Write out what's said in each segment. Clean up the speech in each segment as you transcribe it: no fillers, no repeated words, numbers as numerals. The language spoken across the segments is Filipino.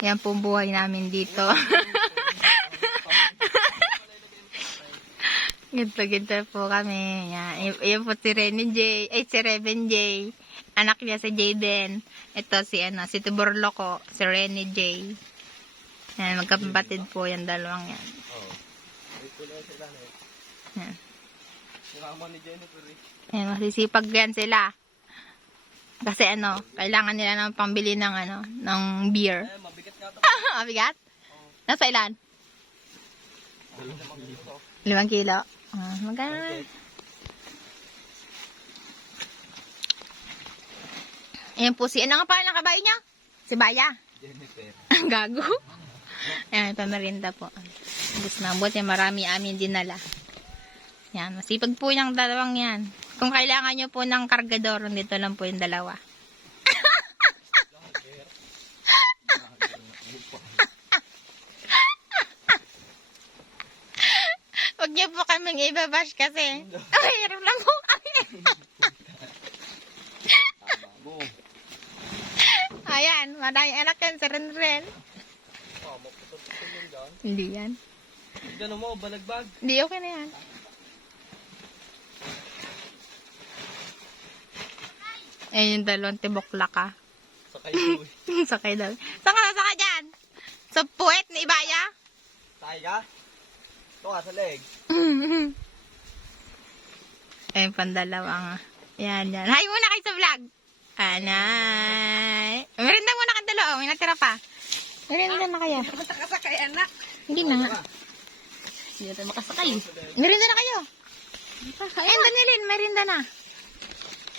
Yan po buhay namin dito. Gito po kami. Yan po si Rene J. Ay, si Reven J. Anak niya si Jaden. Ito si Tuborloco. Si Rene J. Yan, magkapatid po yan, dalawang yan. Yan. Yan, masisipag yan sila. Kasi kailangan nila ng pambili ng ng beer. Mabigat nga ito. Mabigat? Nasa ilan? 5 kilo. Magkano? Ayan po ano nga pala ng kabayo niya? Si Baya? Jennifer. Gago. Ayan, pamerinda po. Gusto na buti, marami amin dinala. Yan, masipag po yung dalawang yan. Kung kailangan nyo po ng kargador, dito lang po yung dalawa. Huwag niyo po kaming ibabash kasi. Hirap lang po kami. Ayan, maraming anak yan sa Renren. Hindi yan. Gano'n mo, balagbag. Hindi, okay na yan. Ayan yung dalawang tiboklak ka. Sakay ko eh. Sakay daw. Saan ka nasakay dyan? Sa puwet ni Ibaya? Sakay ka? Ito nga sa leg. Ayun, pandalawa nga. Yan. Hi muna kayo sa vlog. Anay. Merinda muna kayo dalawa. May natira pa. Merinda na kayo. Makasakay, anak. Hindi na. Hindi na tayo makasakay. Merinda na kayo. Ayun, Danilin. Merinda na.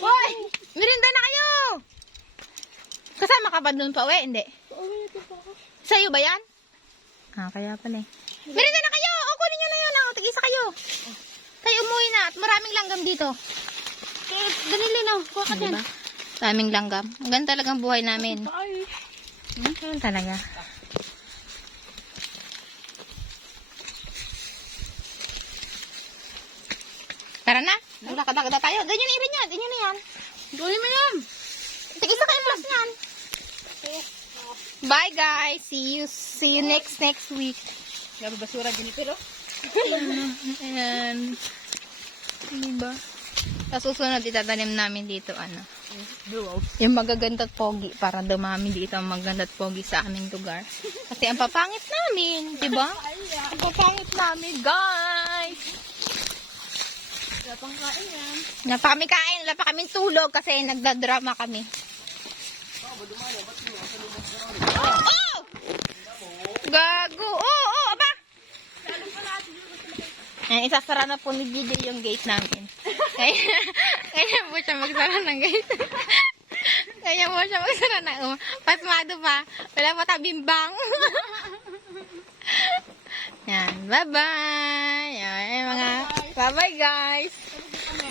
Hoy! Merinda na kayo. Kasama ka ba dun pa uwi? Hindi. Sa'yo ba yan? Kaya pala eh. Merinda na kayo. O, kunin nyo na yun. Tag-isa kayo. Kayo umuwi na. At maraming langgam dito. Danilin na. Kuha ka din. Diba? Maraming langgam. Ganun talagang buhay namin. Ay. Ganun talaga. Tara na. Nagdakadakada tayo. Ganyan na rin yan. Ganyan na yan. Gawin mo yan. Tig-isa kayo plus yan. Bye guys. See you next week. Gabi basura ganito, no? Ayan. Diba? Sa susunod, itatanim namin dito, yung magaganda at pogi, para dumami dito ang magaganda at pogi sa aming lugar. Kasi ang papangit namin, diba? Ang papangit namin, guys! Wala pang kain yan. Wala pa kami kain, wala pa kami tulog kasi nagdadrama kami. Oh! Gago! Oh, aba! Ayan, isasara na po ni DJ yung gate namin. Kaya po siya magsara ng gate. Kaya po siya magsara ng pasmado pa. Wala pa tabimbang. Yan, bye-bye. Yan, mga bye-bye guys.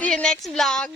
See you next vlog.